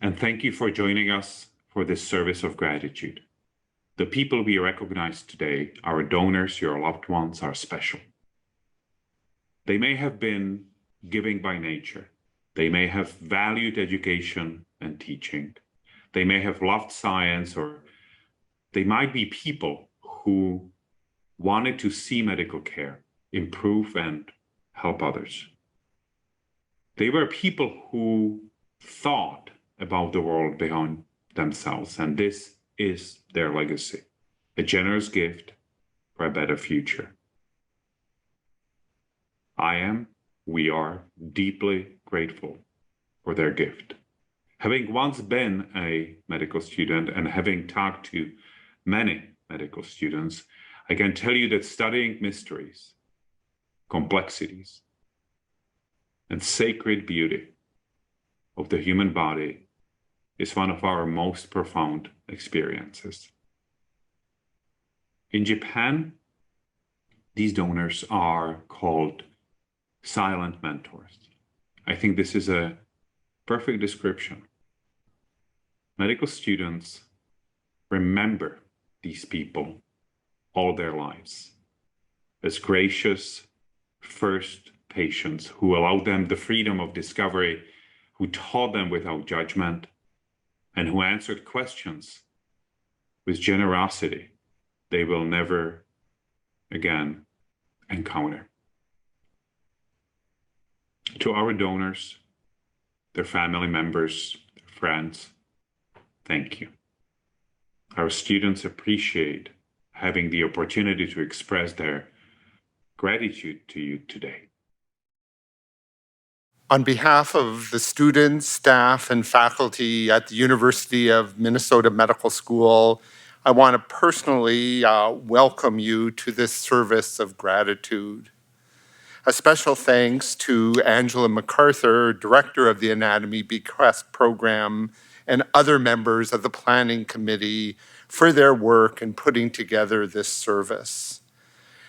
And thank you for joining us for this service of gratitude. The people we recognize today, our donors, your loved ones, are special. They may have been giving by nature. They may have valued education and teaching. They may have loved science, or they might be people who wanted to see medical care improve and help others. They were people who thought about the world beyond themselves, and this is their legacy, a generous gift for a better future. We are deeply grateful for their gift. Having once been a medical student and having talked to many medical students, I can tell you that studying mysteries, complexities, and sacred beauty of the human body is one of our most profound experiences. In Japan, these donors are called silent mentors. I think this is a perfect description. Medical students remember these people all their lives as gracious first patients who allowed them the freedom of discovery, who taught them without judgment, and who answered questions with generosity they will never again encounter. To our donors, their family members, their friends, thank you. Our students appreciate having the opportunity to express their gratitude to you today. On behalf of the students, staff, and faculty at the University of Minnesota Medical School, I want to personally welcome you to this service of gratitude. A special thanks to Angela MacArthur, Director of the Anatomy Bequest Program, and other members of the Planning Committee for their work in putting together this service.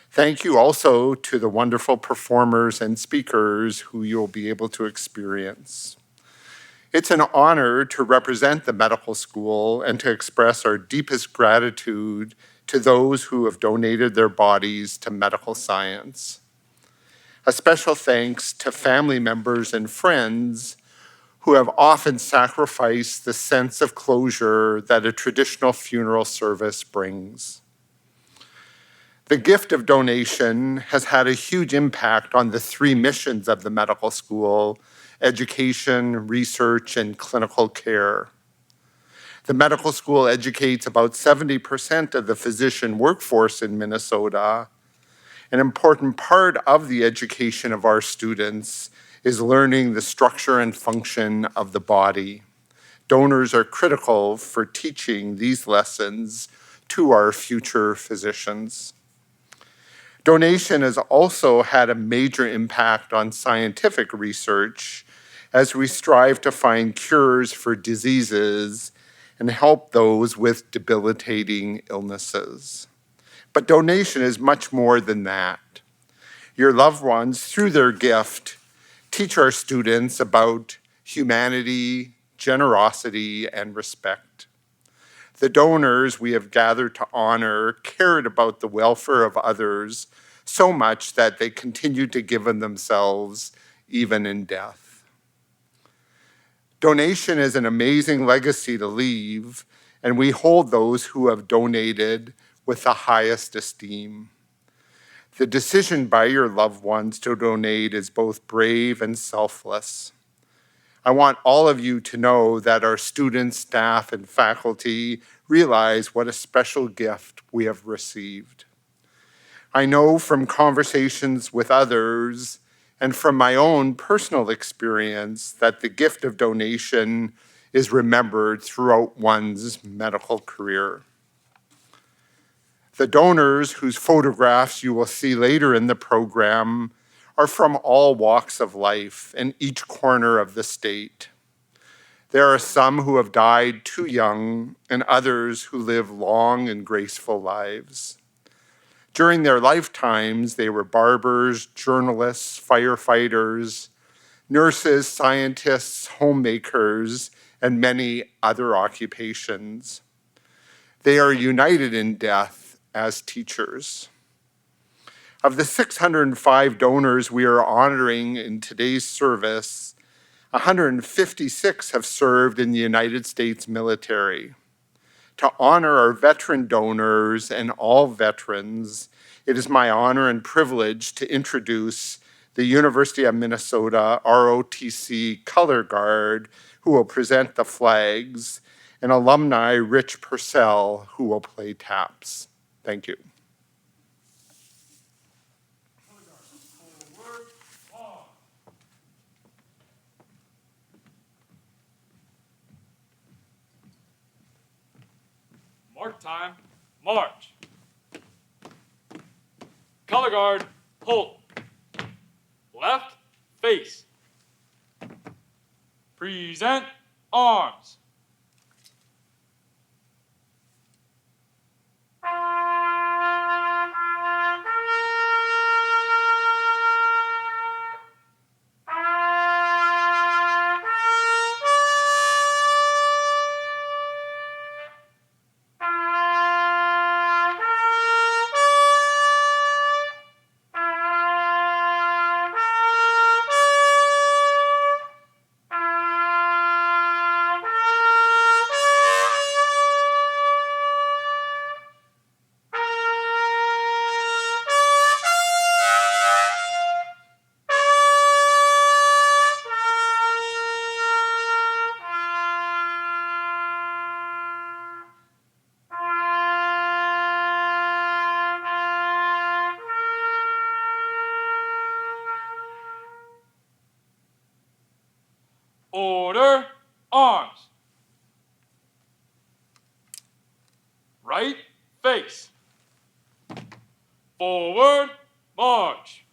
Thank you also to the wonderful performers and speakers who you'll be able to experience. It's an honor to represent the medical school and to express our deepest gratitude to those who have donated their bodies to medical science. A special thanks to family members and friends who have often sacrificed the sense of closure that a traditional funeral service brings. The gift of donation has had a huge impact on the three missions of the medical school: education, research, and clinical care. The medical school educates about 70% of the physician workforce in Minnesota. An important part of the education of our students is learning the structure and function of the body. Donors are critical for teaching these lessons to our future physicians. Donation has also had a major impact on scientific research as we strive to find cures for diseases and help those with debilitating illnesses. But donation is much more than that. Your loved ones, through their gift, teach our students about humanity, generosity, and respect. The donors we have gathered to honor cared about the welfare of others so much that they continued to give of themselves even in death. Donation is an amazing legacy to leave, and we hold those who have donated with the highest esteem. The decision by your loved ones to donate is both brave and selfless. I want all of you to know that our students, staff, and faculty realize what a special gift we have received. I know from conversations with others and from my own personal experience that the gift of donation is remembered throughout one's medical career. The donors whose photographs you will see later in the program are from all walks of life in each corner of the state. There are some who have died too young and others who live long and graceful lives. During their lifetimes, they were barbers, journalists, firefighters, nurses, scientists, homemakers, and many other occupations. They are united in death as teachers. Of the 605 donors we are honoring in today's service, 156 have served in the United States military. To honor our veteran donors and all veterans, it is my honor and privilege to introduce the University of Minnesota ROTC Color Guard, who will present the flags, and alumni Rich Purcell, who will play taps. Thank you. Mark time, march. Color guard, hold. Left, face. Present, arms. Order, arms. Right, face. Forward, march.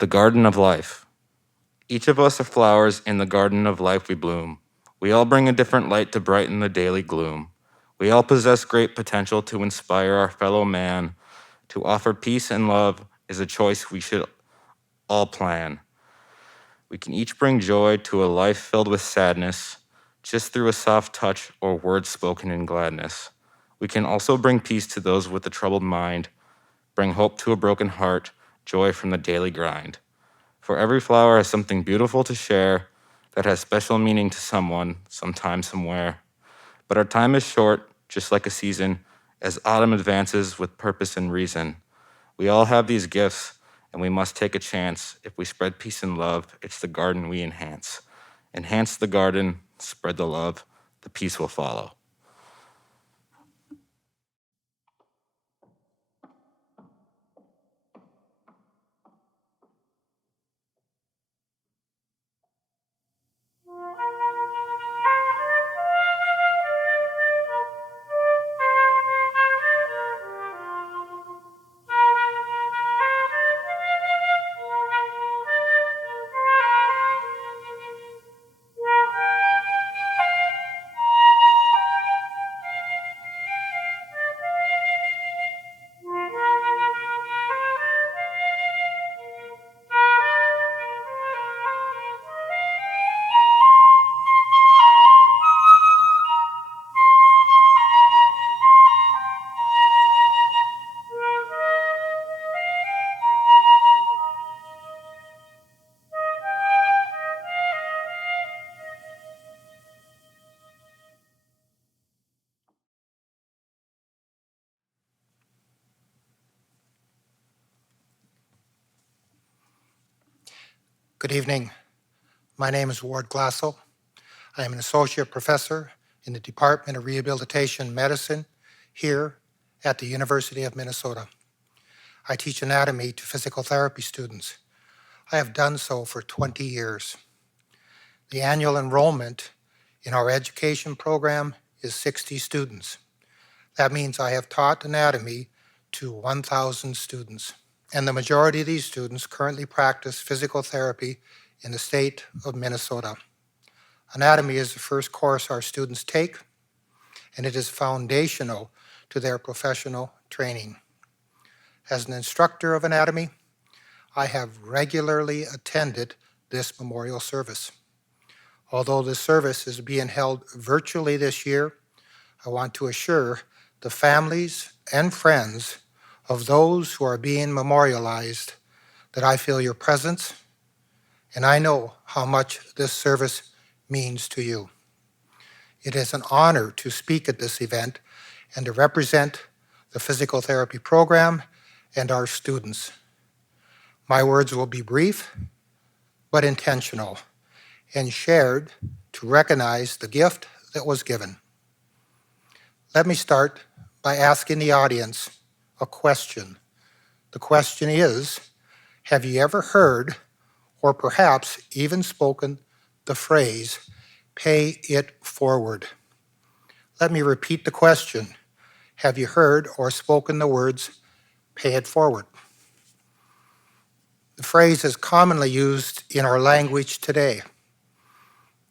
The garden of life. Each of us are flowers in the garden of life we bloom. We all bring a different light to brighten the daily gloom. We all possess great potential to inspire our fellow man. To offer peace and love is a choice we should all plan. We can each bring joy to a life filled with sadness, just through a soft touch or words spoken in gladness. We can also bring peace to those with a troubled mind, bring hope to a broken heart, joy from the daily grind. For every flower has something beautiful to share that has special meaning to someone, sometime, somewhere. But our time is short, just like a season, as autumn advances with purpose and reason. We all have these gifts, and we must take a chance. If we spread peace and love, it's the garden we enhance. Enhance the garden, spread the love, the peace will follow. Good evening. My name is Ward Glassel. I am an associate professor in the Department of Rehabilitation Medicine here at the University of Minnesota. I teach anatomy to physical therapy students. I have done so for 20 years. The annual enrollment in our education program is 60 students. That means I have taught anatomy to 1,000 students. And the majority of these students currently practice physical therapy in the state of Minnesota. Anatomy is the first course our students take, and it is foundational to their professional training. As an instructor of anatomy, I have regularly attended this memorial service. Although this service is being held virtually this year, I want to assure the families and friends of those who are being memorialized that I feel your presence, and I know how much this service means to you. It is an honor to speak at this event and to represent the physical therapy program and our students. My words will be brief, but intentional, and shared to recognize the gift that was given. Let me start by asking the audience a question. The question is, have you ever heard or perhaps even spoken the phrase, pay it forward? Let me repeat the question. Have you heard or spoken the words, pay it forward? The phrase is commonly used in our language today.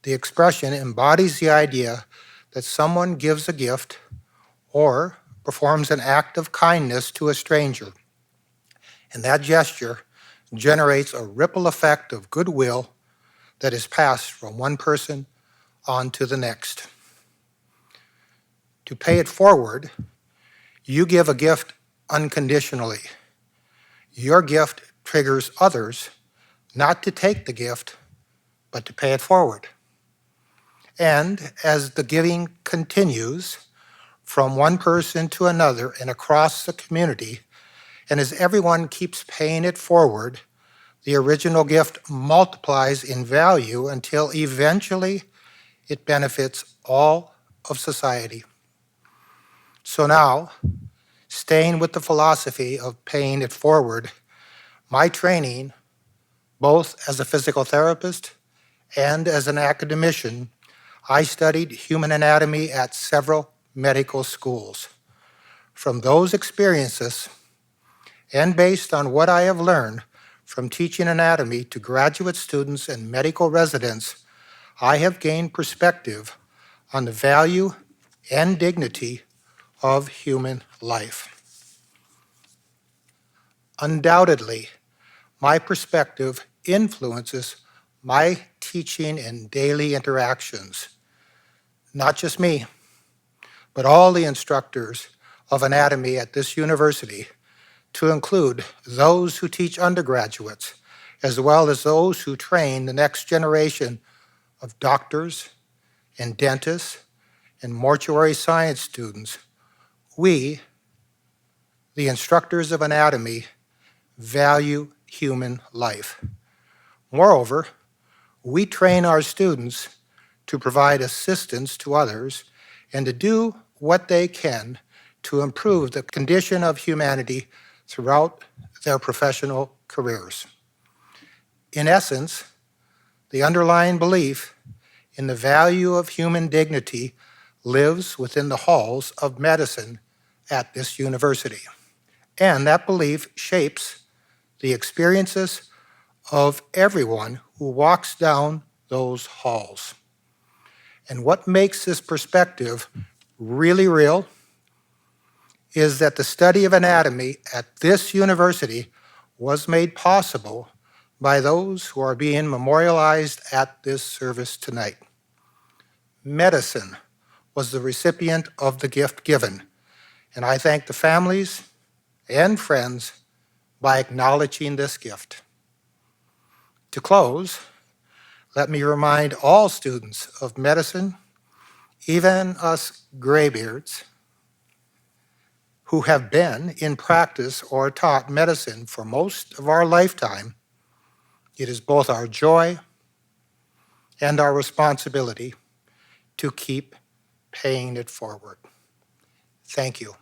The expression embodies the idea that someone gives a gift or performs an act of kindness to a stranger, and that gesture generates a ripple effect of goodwill that is passed from one person on to the next. To pay it forward, you give a gift unconditionally. Your gift triggers others not to take the gift, but to pay it forward. And as the giving continues from one person to another and across the community, and as everyone keeps paying it forward, the original gift multiplies in value until eventually it benefits all of society. So now, staying with the philosophy of paying it forward, my training, both as a physical therapist and as an academician, I studied human anatomy at several medical schools. From those experiences, and based on what I have learned from teaching anatomy to graduate students and medical residents, I have gained perspective on the value and dignity of human life. Undoubtedly, my perspective influences my teaching and daily interactions. Not just me, but all the instructors of anatomy at this university, to include those who teach undergraduates, as well as those who train the next generation of doctors and dentists and mortuary science students. We, the instructors of anatomy, value human life. Moreover, we train our students to provide assistance to others and to do what they can to improve the condition of humanity throughout their professional careers. In essence, the underlying belief in the value of human dignity lives within the halls of medicine at this university. And that belief shapes the experiences of everyone who walks down those halls. And what makes this perspective really real is that the study of anatomy at this university was made possible by those who are being memorialized at this service tonight. Medicine was the recipient of the gift given, and I thank the families and friends by acknowledging this gift. To close, let me remind all students of medicine, even us graybeards, who have been in practice or taught medicine for most of our lifetime, it is both our joy and our responsibility to keep paying it forward. Thank you.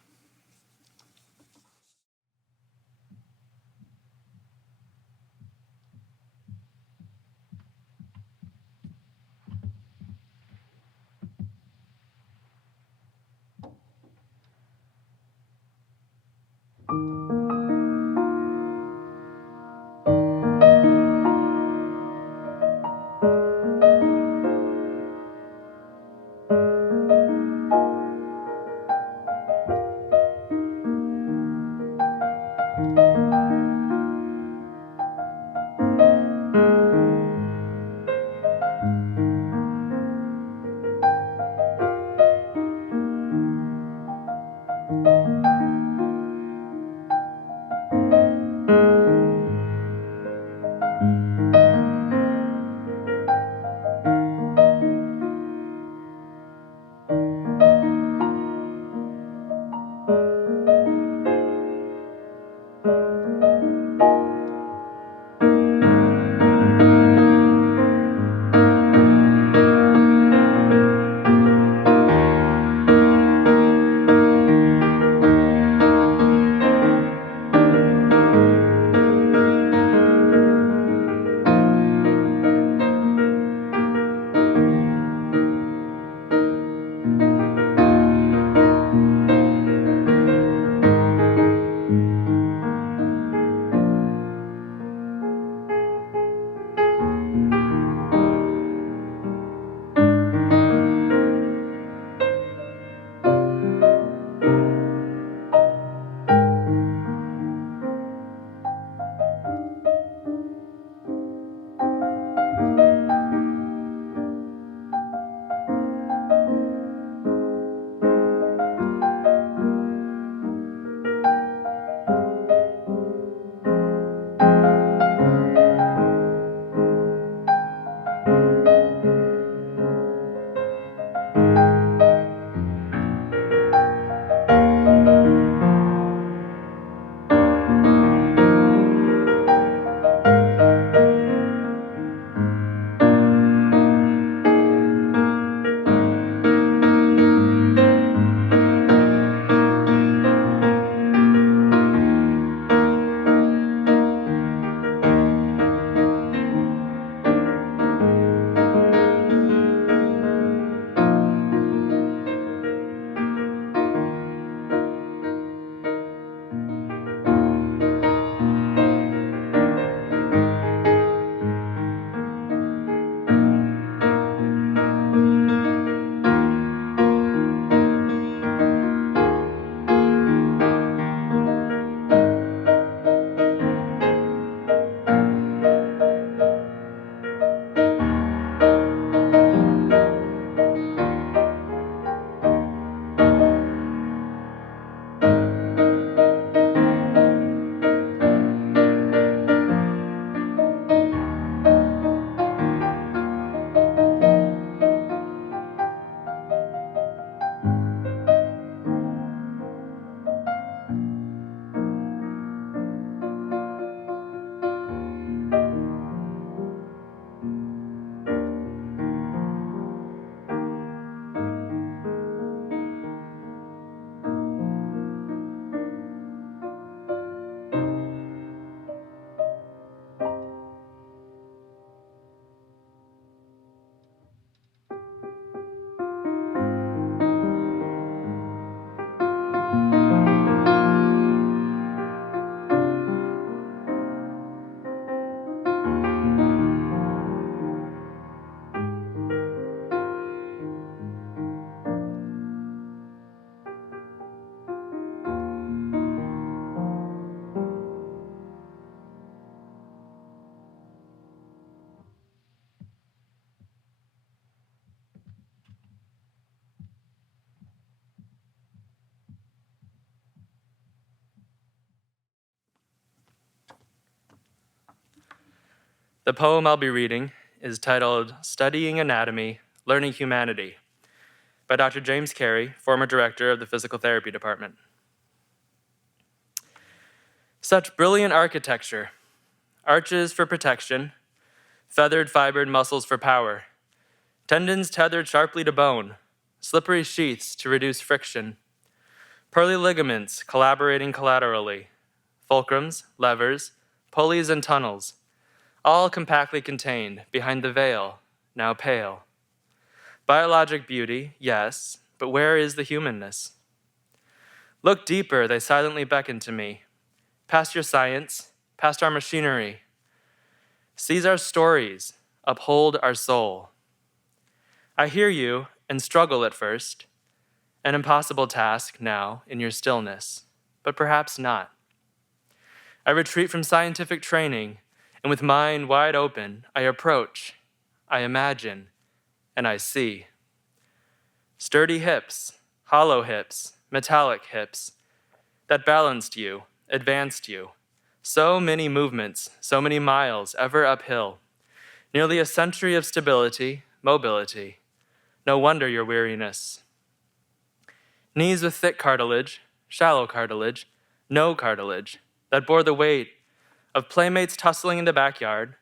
The poem I'll be reading is titled Studying Anatomy, Learning Humanity by Dr. James Carey, former director of the Physical Therapy Department. Such brilliant architecture, arches for protection, feathered fibered muscles for power, tendons tethered sharply to bone, slippery sheaths to reduce friction, pearly ligaments collaborating collaterally, fulcrums, levers, pulleys, and tunnels, all compactly contained behind the veil, now pale. Biologic beauty, yes, but where is the humanness? Look deeper, they silently beckon to me, past your science, past our machinery. Seize our stories, uphold our soul. I hear you and struggle at first, an impossible task now in your stillness, but perhaps not. I retreat from scientific training, and with mind wide open, I approach, I imagine, and I see. Sturdy hips, hollow hips, metallic hips, that balanced you, advanced you. So many movements, so many miles, ever uphill. Nearly a century of stability, mobility. No wonder your weariness. Knees with thick cartilage, shallow cartilage, no cartilage, that bore the weight of playmates tussling in the backyard,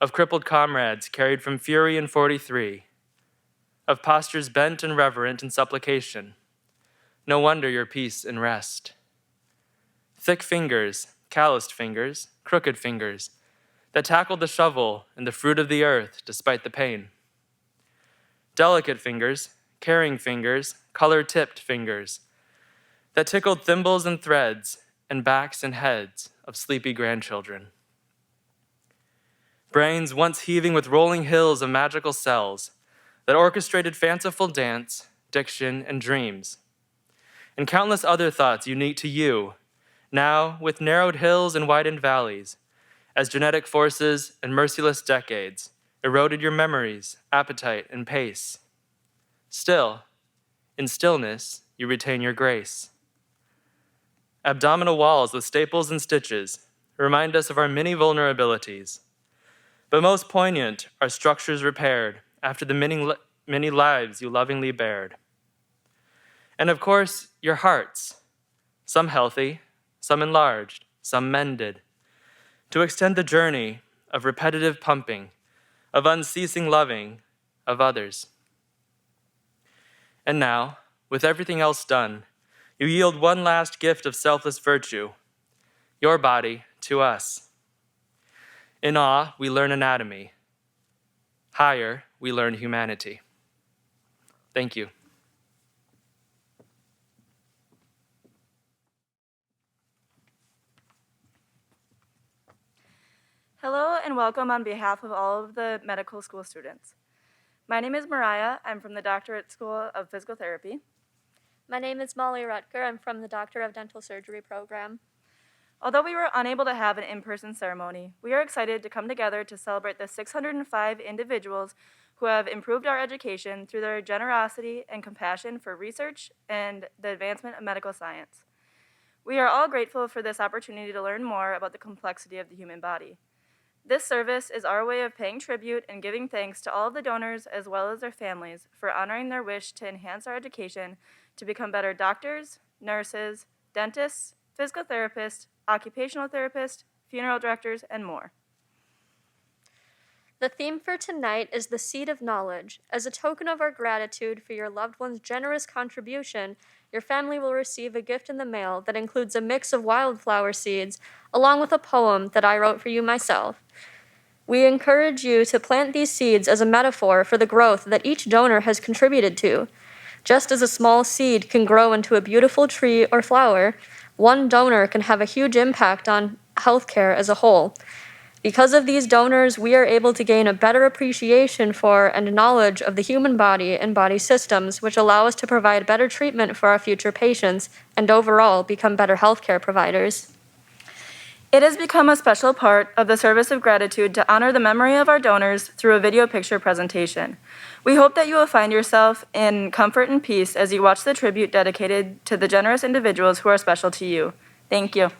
of crippled comrades carried from fury in 43, of postures bent and reverent in supplication. No wonder your peace and rest. Thick fingers, calloused fingers, crooked fingers, that tackled the shovel and the fruit of the earth despite the pain. Delicate fingers, caring fingers, color-tipped fingers, that tickled thimbles and threads and backs and heads of sleepy grandchildren. Brains once heaving with rolling hills of magical cells that orchestrated fanciful dance, diction, and dreams, and countless other thoughts unique to you, now with narrowed hills and widened valleys, as genetic forces and merciless decades eroded your memories, appetite, and pace. Still, in stillness, you retain your grace. Abdominal walls with staples and stitches remind us of our many vulnerabilities. But most poignant are structures repaired after the many lives you lovingly bared. And of course, your hearts, some healthy, some enlarged, some mended, to extend the journey of repetitive pumping, of unceasing loving of others. And now, with everything else done, you yield one last gift of selfless virtue, your body to us. In awe, we learn anatomy. Higher, we learn humanity. Thank you. Hello and welcome on behalf of all of the medical school students. My name is Mariah. I'm from the Doctorate School of Physical Therapy. My name is Molly Rutger. I'm from the Doctor of Dental Surgery program. Although we were unable to have an in-person ceremony, we are excited to come together to celebrate the 605 individuals who have improved our education through their generosity and compassion for research and the advancement of medical science. We are all grateful for this opportunity to learn more about the complexity of the human body. This service is our way of paying tribute and giving thanks to all of the donors as well as their families for honoring their wish to enhance our education to become better doctors, nurses, dentists, physical therapists, occupational therapists, funeral directors, and more. The theme for tonight is the Seed of Knowledge. As a token of our gratitude for your loved one's generous contribution, your family will receive a gift in the mail that includes a mix of wildflower seeds, along with a poem that I wrote for you myself. We encourage you to plant these seeds as a metaphor for the growth that each donor has contributed to. Just as a small seed can grow into a beautiful tree or flower, one donor can have a huge impact on healthcare as a whole. Because of these donors, we are able to gain a better appreciation for and knowledge of the human body and body systems, which allow us to provide better treatment for our future patients and overall become better healthcare providers. It has become a special part of the service of gratitude to honor the memory of our donors through a video picture presentation. We hope that you will find yourself in comfort and peace as you watch the tribute dedicated to the generous individuals who are special to you. Thank you.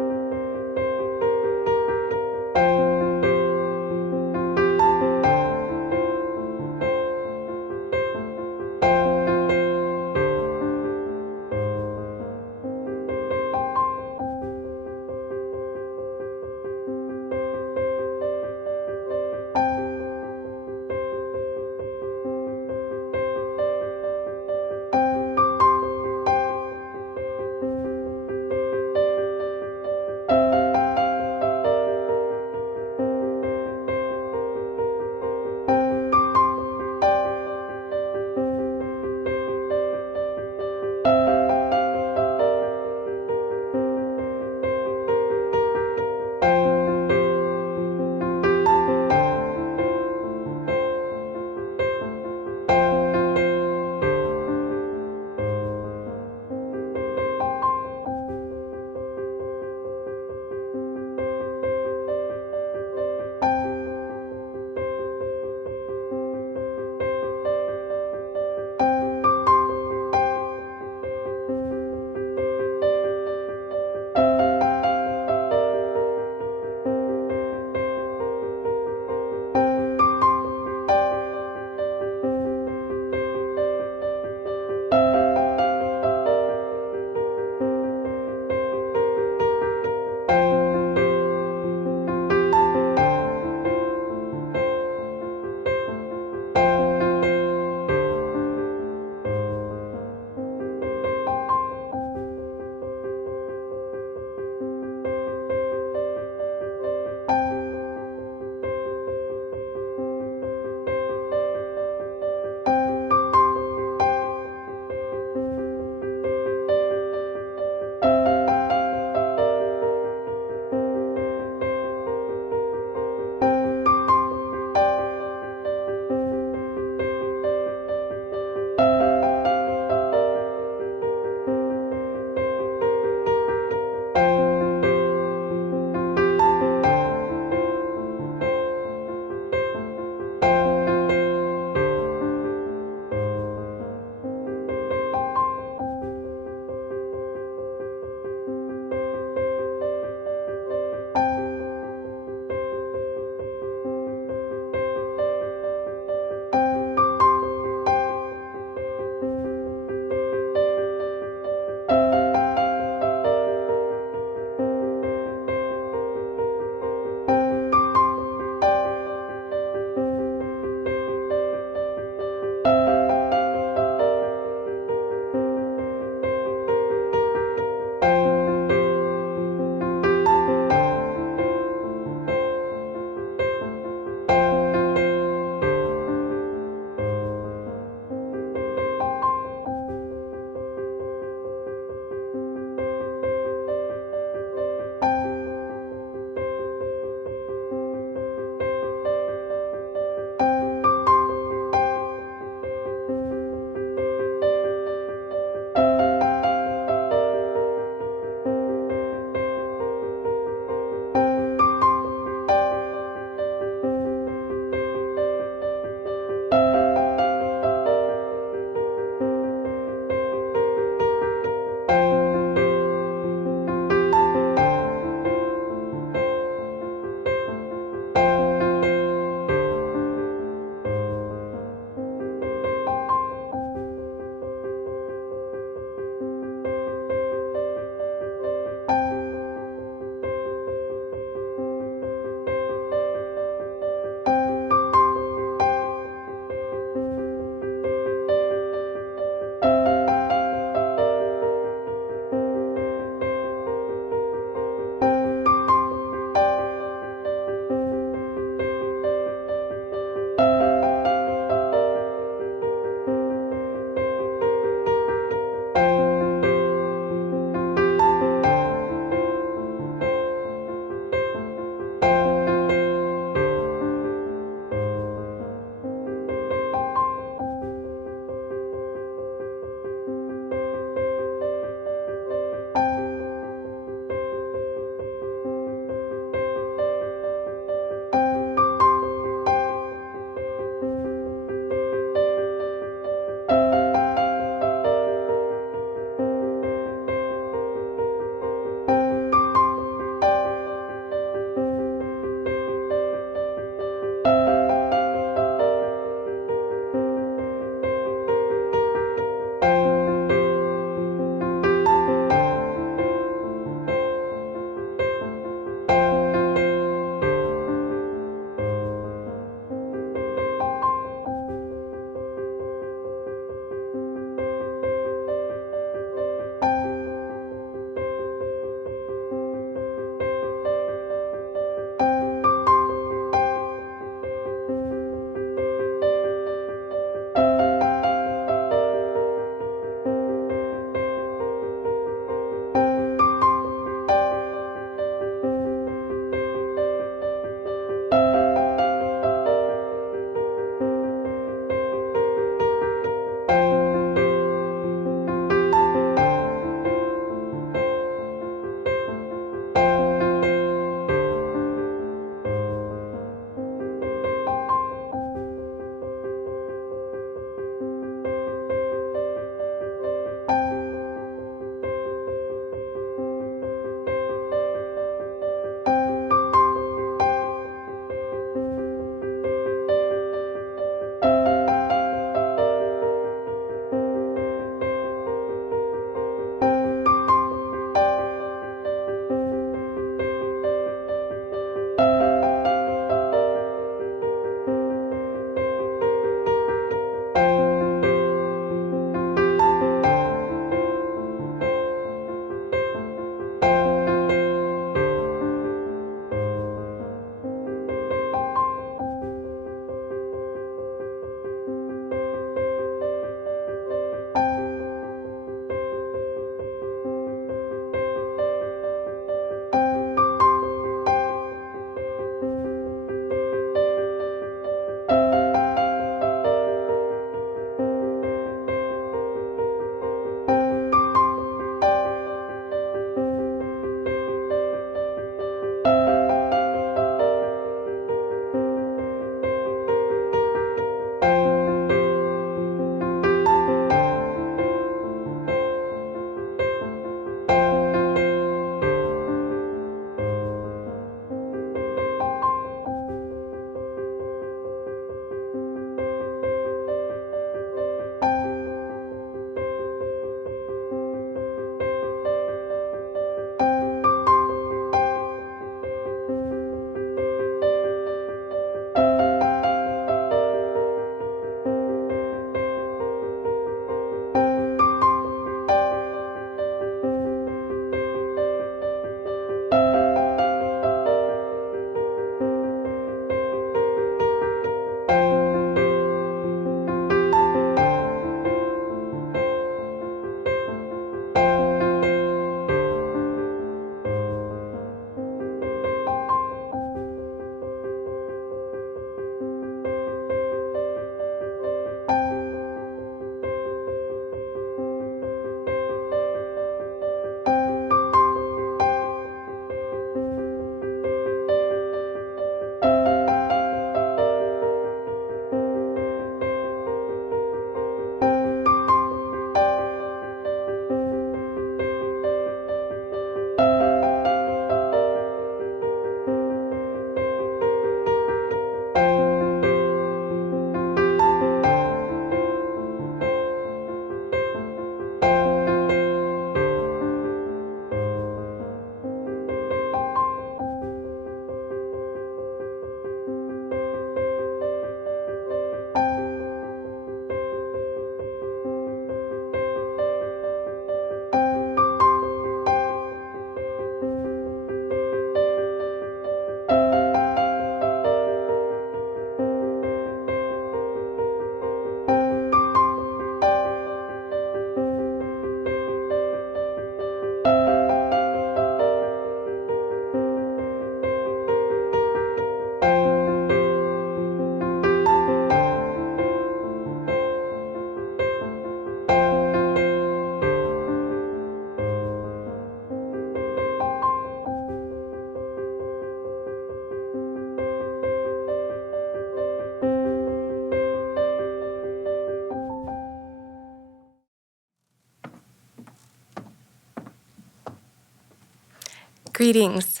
Greetings.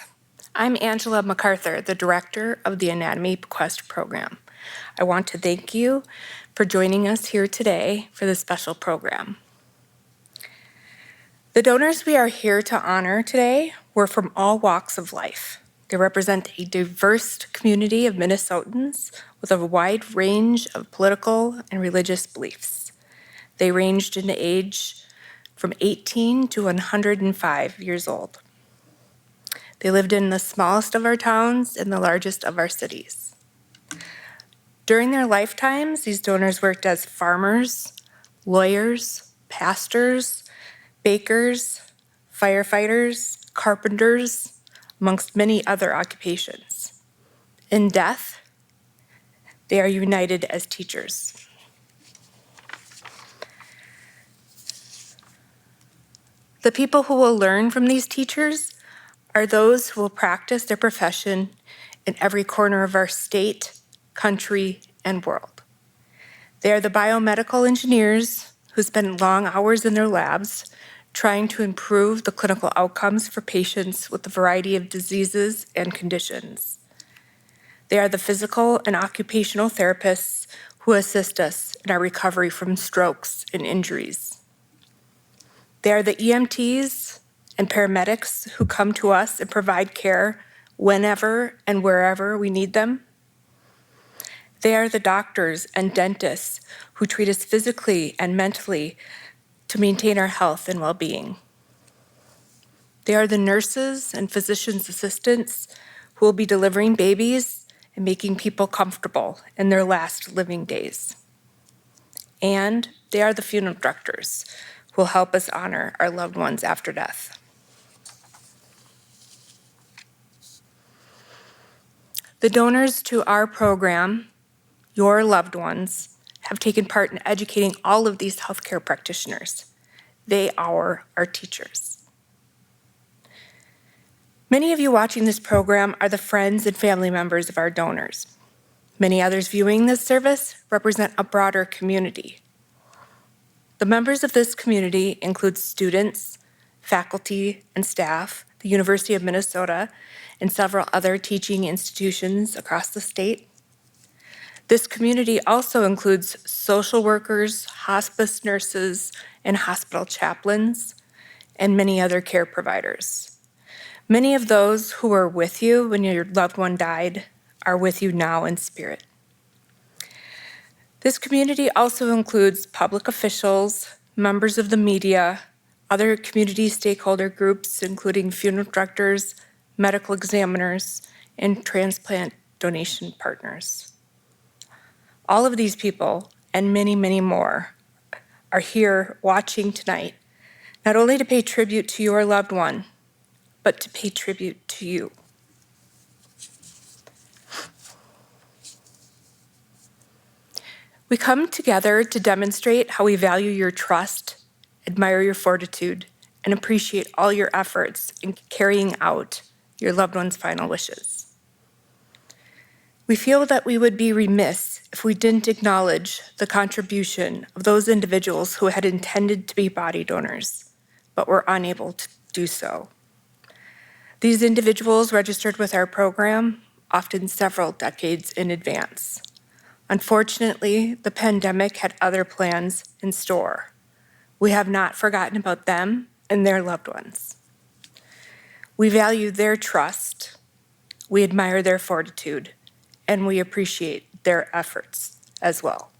I'm Angela MacArthur, the director of the Anatomy Bequest program. I want to thank you for joining us here today for this special program. The donors we are here to honor today were from all walks of life. They represent a diverse community of Minnesotans with a wide range of political and religious beliefs. They ranged in age from 18 to 105 years old. They lived in the smallest of our towns and the largest of our cities. During their lifetimes, these donors worked as farmers, lawyers, pastors, bakers, firefighters, carpenters, amongst many other occupations. In death, they are united as teachers. The people who will learn from these teachers are those who will practice their profession in every corner of our state, country, and world. They are the biomedical engineers who spend long hours in their labs trying to improve the clinical outcomes for patients with a variety of diseases and conditions. They are the physical and occupational therapists who assist us in our recovery from strokes and injuries. They are the EMTs and paramedics who come to us and provide care whenever and wherever we need them. They are the doctors and dentists who treat us physically and mentally to maintain our health and well-being. They are the nurses and physician's assistants who will be delivering babies and making people comfortable in their last living days. And they are the funeral directors who will help us honor our loved ones after death. The donors to our program, your loved ones, have taken part in educating all of these healthcare practitioners. They are our teachers. Many of you watching this program are the friends and family members of our donors. Many others viewing this service represent a broader community. The members of this community include students, faculty, and staff, the University of Minnesota, and several other teaching institutions across the state. This community also includes social workers, hospice nurses, and hospital chaplains, and many other care providers. Many of those who were with you when your loved one died are with you now in spirit. This community also includes public officials, members of the media, other community stakeholder groups, including funeral directors, medical examiners, and transplant donation partners. All of these people, and many, many more, are here watching tonight, not only to pay tribute to your loved one, but to pay tribute to you. We come together to demonstrate how we value your trust, admire your fortitude, and appreciate all your efforts in carrying out your loved one's final wishes. We feel that we would be remiss if we didn't acknowledge the contribution of those individuals who had intended to be body donors, but were unable to do so. These individuals registered with our program, often several decades in advance. Unfortunately, the pandemic had other plans in store. We have not forgotten about them and their loved ones. We value their trust, we admire their fortitude, and we appreciate their efforts as well.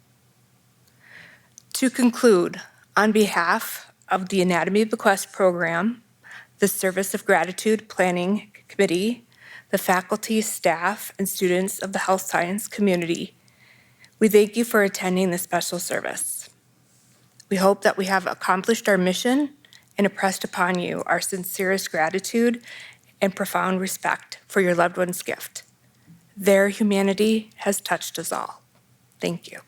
To conclude, on behalf of the Anatomy Bequest program, the Service of Gratitude Planning Committee, the faculty, staff, and students of the health science community, we thank you for attending this special service. We hope that we have accomplished our mission and impressed upon you our sincerest gratitude and profound respect for your loved one's gift. Their humanity has touched us all. Thank you.